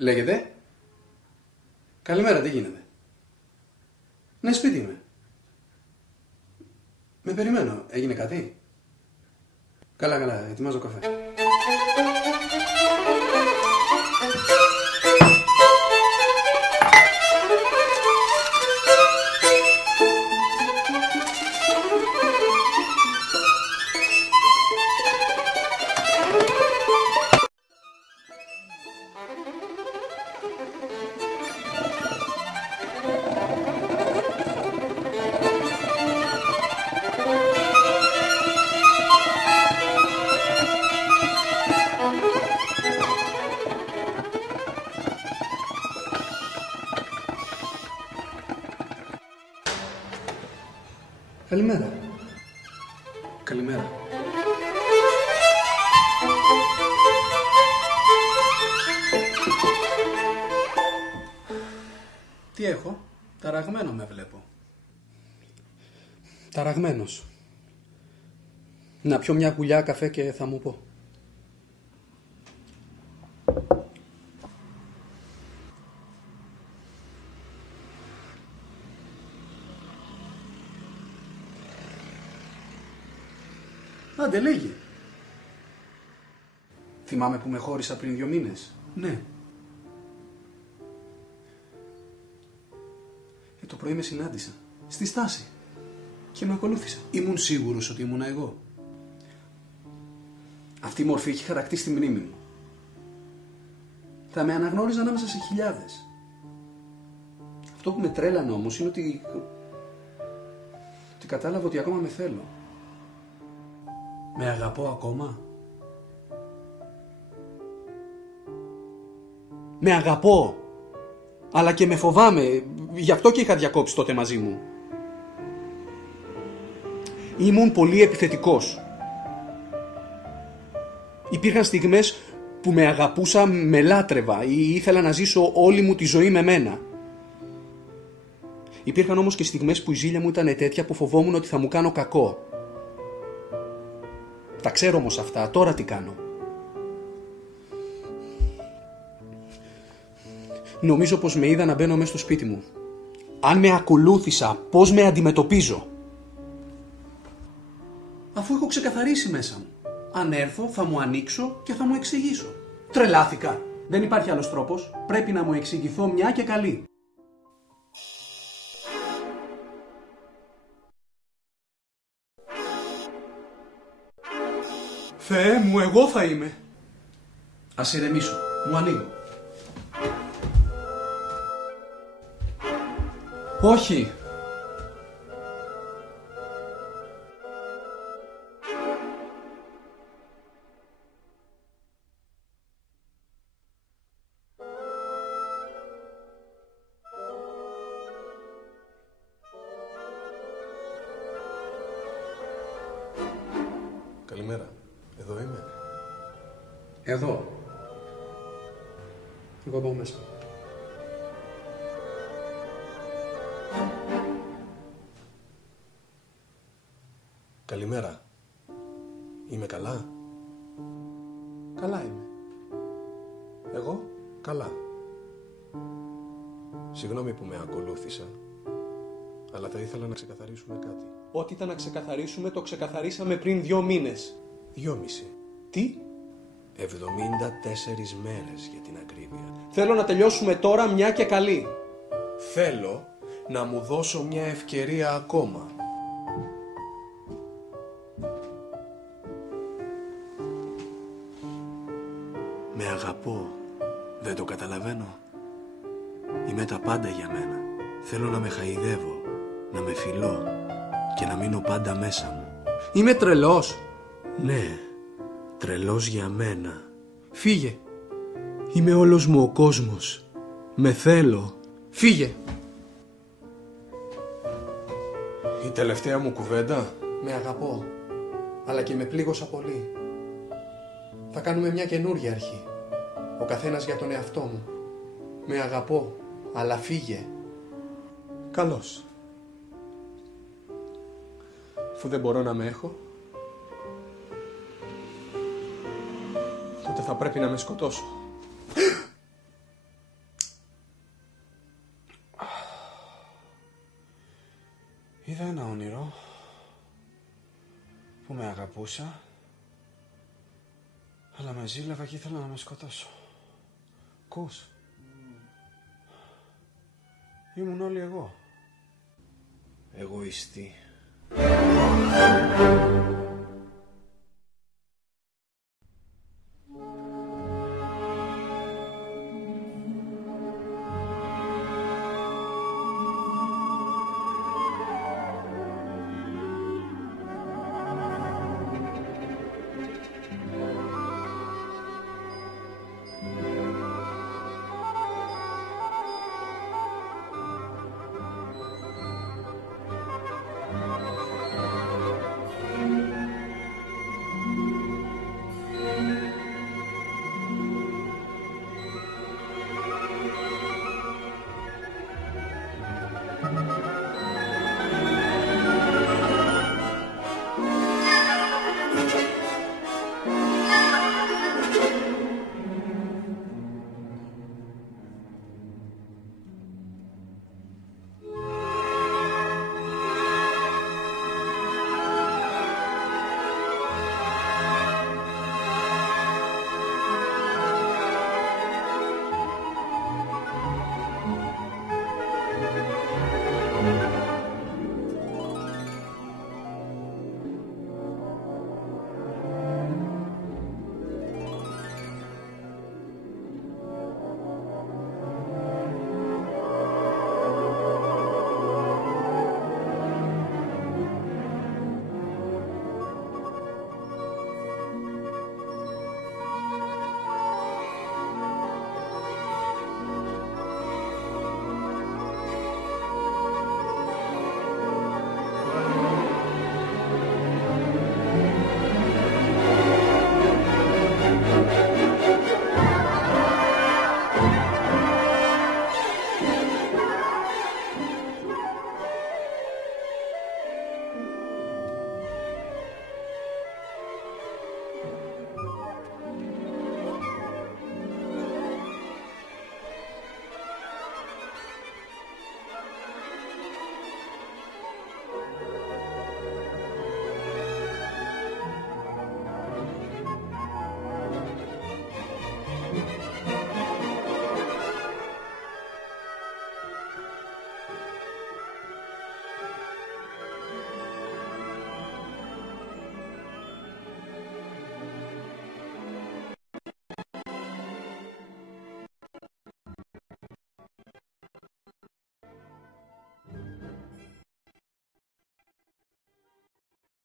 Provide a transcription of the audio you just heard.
Λέγεται. Καλημέρα, τι γίνεται? Ναι, σπίτι είμαι. Με περιμένω. Έγινε κάτι? Καλά, καλά. Ετοιμάζω καφέ. Καλημέρα. Καλημέρα. Τι έχω? Ταραγμένο με βλέπω. Ταραγμένος. Να πιω μια γουλιά καφέ και θα μου πω. Άντε, λέγε. Θυμάμαι που με χώρισα πριν 2 μήνες. Ναι. Το πρωί με συνάντησα. Στη στάση. Και με ακολούθησα. Ήμουν σίγουρος ότι ήμουν εγώ. Αυτή η μορφή έχει χαρακτήσει στη μνήμη μου. Θα με αναγνώριζα ανάμεσα σε χιλιάδες. Αυτό που με τρέλανε όμως είναι ότι κατάλαβα ότι ακόμα με θέλω. Με αγαπώ ακόμα. Με αγαπώ. Αλλά και με φοβάμαι. Γι' αυτό και είχα διακόψει τότε μαζί μου. Ήμουν πολύ επιθετικός. Υπήρχαν στιγμές που με αγαπούσα, με λάτρευα ή ήθελα να ζήσω όλη μου τη ζωή με μένα. Υπήρχαν όμως και στιγμές που η ζήλια μου ήταν τέτοια που φοβόμουν ότι θα μου κάνω κακό. Τα ξέρω όμως αυτά, τώρα τι κάνω? Νομίζω πως με είδα να μπαίνω μέσα στο σπίτι μου. Αν με ακολούθησα, πώς με αντιμετωπίζω? Αφού έχω ξεκαθαρίσει μέσα μου. Αν έρθω θα μου ανοίξω και θα μου εξηγήσω. Τρελάθηκα. Δεν υπάρχει άλλος τρόπος. Πρέπει να μου εξηγηθώ μια και καλή. Θεέ μου, εγώ θα είμαι. Ας ηρεμήσω. Μου ανοίγω. Όχι. Καλημέρα. Εδώ είμαι. Εδώ. Εγώ πάω μέσα. Καλημέρα. Είμαι καλά? Καλά είμαι. Εγώ καλά. Συγγνώμη που με ακολούθησα, αλλά θα ήθελα να ξεκαθαρίσουμε κάτι. Ό,τι ήταν να ξεκαθαρίσουμε, το ξεκαθαρίσαμε πριν 2 μήνες. 2,5. Τι? 74 μέρες για την ακρίβεια. Θέλω να τελειώσουμε τώρα μια και καλή. Θέλω να μου δώσω μια ευκαιρία ακόμα. Με αγαπώ. Δεν το καταλαβαίνω. Είμαι τα πάντα για μένα. Θέλω να με χαϊδεύω, να με φιλώ και να μείνω πάντα μέσα μου. Είμαι τρελός. Ναι, τρελός για μένα. Φύγε. Είμαι όλος μου ο κόσμος. Με θέλω. Φύγε. Η τελευταία μου κουβέντα. Με αγαπώ. Αλλά και με πλήγωσα πολύ. Θα κάνουμε μια καινούργια αρχή. Ο καθένας για τον εαυτό μου. Με αγαπώ. Αλλά φύγε. Καλώς. Αφού δεν μπορώ να με έχω, τότε θα πρέπει να με σκοτώσω. με αγαπούσα, αλλά με ζήλευα και ήθελα να με σκοτώσω. Ακούς? Ήμουν όλοι εγώ. Εγωιστή.